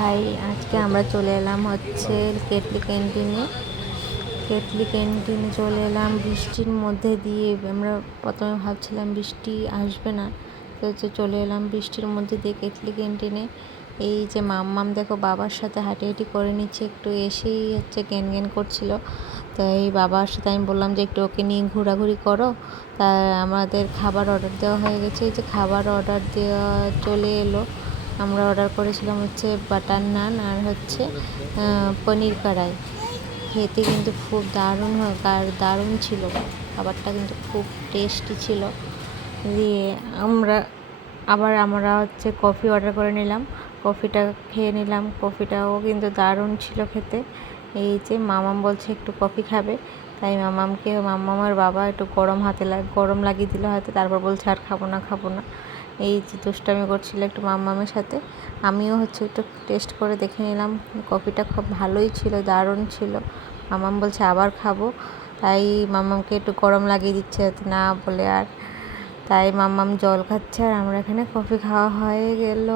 High, আজকে আমরা চলে এলাম হচ্ছে কেটলি ক্যান্টিনে চলে এলাম বৃষ্টির মধ্যে দিয়ে। আমরা প্রথমে ভাবছিলাম বৃষ্টি আসবে না, তো হচ্ছে চলে এলাম বৃষ্টির মধ্যে দিয়ে কেটলি ক্যান্টিনে। এই যে মাম্মাম দেখো বাবার সাথে হাঁটাহাঁটি করে নিচ্ছে, একটু এসেই হচ্ছে জ্ঞান জ্ঞান করছিল। তো এই বাবার সাথে আমি বললাম যে একটু ওকে নিয়ে ঘোরাঘুরি করো। তা আমাদের খাবার অর্ডার দেওয়া হয়ে গেছে, এই যে খাবার অর্ডার দেওয়া চলে এলো। আমরা অর্ডার করেছিলাম হচ্ছে বাটার নান আর হচ্ছে পনির কড়াই। খেতে কিন্তু খুব দারুণ ছিল, খাবারটা কিন্তু খুব টেস্টি ছিল। দিয়ে আমরা হচ্ছে কফি অর্ডার করে নিলাম, কফিটা খেয়ে নিলাম, কফিটাও কিন্তু দারুণ ছিল খেতে। এই যে মামাম বলছে একটু কফি খাবে, তাই মামামের বাবা একটু গরম লাগিয়ে দিল হয়তো, তারপর বলছে আর খাবো না। এই যে দুষ্টামি করছিল একটু মামামের সাথে। আমিও হচ্ছে একটু টেস্ট করে দেখে নিলাম, কফিটা খুব ভালোই ছিল, দারুণ ছিল। মামাম বলছে আবার খাবো, তাই মামামকে একটু গরম লাগিয়ে দিচ্ছে না বলে। আর তাই মামাম জল খাচ্ছে আর আমরা এখানে কফি খাওয়া হয়ে গেল।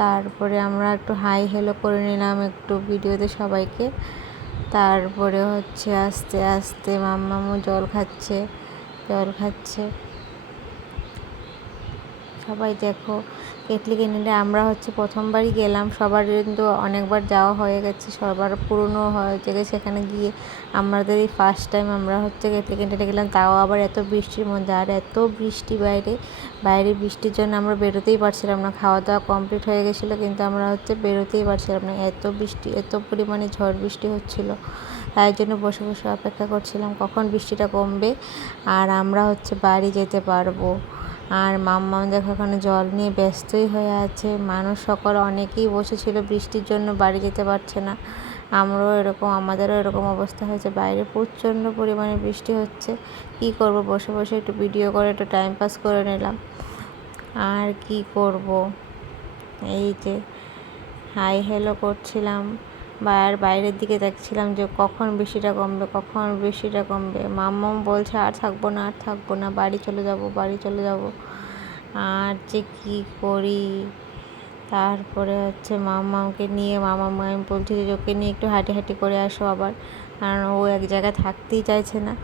তারপরে আমরা একটু হাই হেলো করে নিলাম একটু ভিডিওতে সবাইকে। তারপরে হচ্ছে আস্তে আস্তে মাম্মামও জল খাচ্ছে। সবাই দেখো কেটলি ক্যান্টিনে আমরা হচ্ছে প্রথমবারই গেলাম, সবার কিন্তু অনেকবার যাওয়া হয়ে গেছে, সবার পুরনো হয়ে গেছে। সেখানে গিয়ে আমাদের এই ফার্স্ট টাইম আমরা হচ্ছে কেটলি ক্যান্টিনে গেলাম, তাও আবার এত বৃষ্টির মধ্যে। আর এত বৃষ্টি বাইরে বৃষ্টির জন্য আমরা বেরোতেই পারছিলাম না। খাওয়া দাওয়া কমপ্লিট হয়ে গেছিলো কিন্তু আমরা হচ্ছে বেরোতেই পারছিলাম না, এত বৃষ্টি, এত পরিমাণে ঝড় বৃষ্টি হচ্ছিল। তাই জন্য বসে বসে অপেক্ষা করছিলাম কখন বৃষ্টিটা কমবে আর আমরা হচ্ছে বাড়ি যেতে পারবো। আর মাম্মাম দেখো ওখানে জল নিয়ে ব্যস্তই হয়ে আছে। মানুষ সকল অনেকেই বসেছিল, বৃষ্টির জন্য বাড়ি যেতে পারছে না। আমাদেরও এরকম অবস্থা হয়েছে, বাইরে প্রচণ্ড পরিমাণে বৃষ্টি হচ্ছে। কি করব, বসে বসে একটু ভিডিও করে একটু টাইম পাস করে নিলাম। আর কি করব, এই যে হাই হেলো করছিলাম, বাইরের দিকে দেখছিলাম যে কখন বৃষ্টিটা কমবে। মাম্মাম বলছে আর থাকবো না, বাড়ি চলে যাব। আর যে কি করি। তারপরে হচ্ছে মাম্মামকে নিয়ে আমি বলছি যে ওকে নিয়ে একটু হাঁটি করে আসো আবার, কারণ ও এক জায়গায় থাকতেই চাইছে না।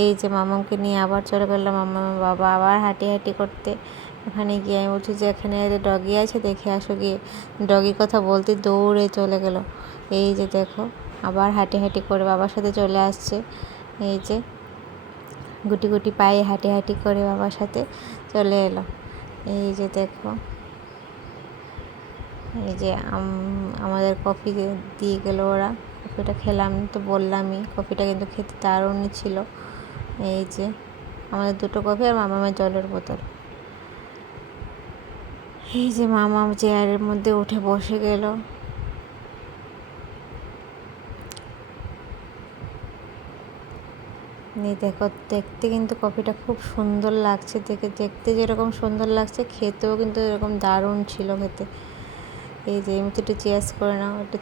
এই যে মাম্মামকে নিয়ে আবার চলে গেলাম মাম্মামের বাবা আবার হাঁটি করতে। ওখানে গিয়ে আমি বলছি যে এখানে ডগি আছে, দেখে আসো গিয়ে। ডগির কথা বলতে দৌড়ে চলে গেল। এই যে দেখো আবার হাঁটি করে বাবার সাথে চলে আসছে। এই যে গুটি পায়ে হাঁটি করে বাবার সাথে চলে এলো। এই যে দেখো, এই যে আমাদের কফি দিয়ে গেল ওরা। কফিটা খেলাম, তো বললামই কফিটা কিন্তু খেতে দারুণই ছিল। এই যে আমাদের দুটো কফি আর মামামের জলের বোতল। এই যে মামা চেয়ারের মধ্যে উঠে বসে গেল। দেখো দেখতে কিন্তু কফিটা খুব সুন্দর লাগছে, দেখতে যেরকম সুন্দর লাগছে খেতেও কিন্তু এরকম দারুণ ছিল খেতে। এই যে আমি তো একটু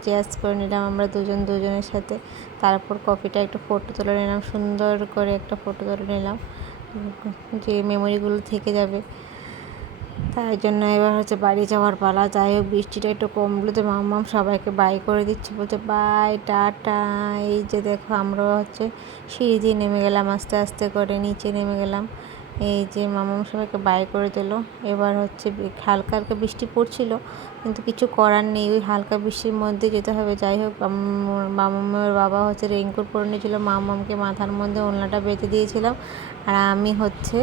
চেয়ার্স করে নিলাম আমরা দুজনের সাথে। তারপর কফিটা একটু ফটো তুলে নিলাম, সুন্দর করে একটা ফটো তুলে নিলাম, যে মেমোরিগুলো থেকে যাবে। তাই জন্য এবার হচ্ছে বাড়ি যাওয়ার পালা। যাই হোক বৃষ্টিটা একটু কমলো, তো মাম্মাম সবাইকে বাই করে দিচ্ছে, বলছে বাই টাটা। এই যে দেখো আমরাও হচ্ছে সিঁড়ি দিয়ে নেমে গেলাম, আস্তে আস্তে করে নিচে নেমে গেলাম। এই যে মাম্মাম সবাইকে বাই করে দিল। এবার হচ্ছে হালকা বৃষ্টি পড়ছিল, কিন্তু কিছু করার নেই, ওই হালকা বৃষ্টির মধ্যে যেতে হবে। যাই হোক মাম্মামের বাবা হচ্ছে রেইনকোট পরে নিয়েছিল, মাম্মামকে মাথার মধ্যে ওড়নাটা বেঁধে দিয়েছিলাম, আর আমি হচ্ছে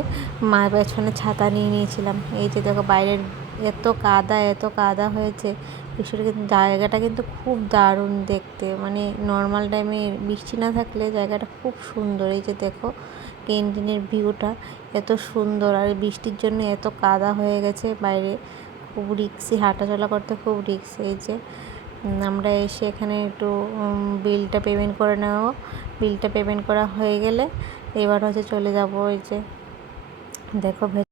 মায়ের পেছনে ছাতা নিয়ে নিয়েছিলাম। এই যে দেখো বাইরের এত কাদা হয়েছে, জায়গাটা কিন্তু খুব দারুণ দেখতে, মানে নর্মাল টাইমে বৃষ্টি না থাকলে জায়গাটা খুব সুন্দর। এই যে দেখো ক্যান্টিনের ভিউটা এত সুন্দর, আর বৃষ্টির জন্য এত কাদা হয়ে গেছে বাইরে, খুব রিক্সি, হাঁটাচলা করতে খুব রিক্স। এই যে আমরা এসে এখানে একটু বিলটা পেমেন্ট করা হয়ে গেলে এবার হচ্ছে চলে যাব। এই যে দেখো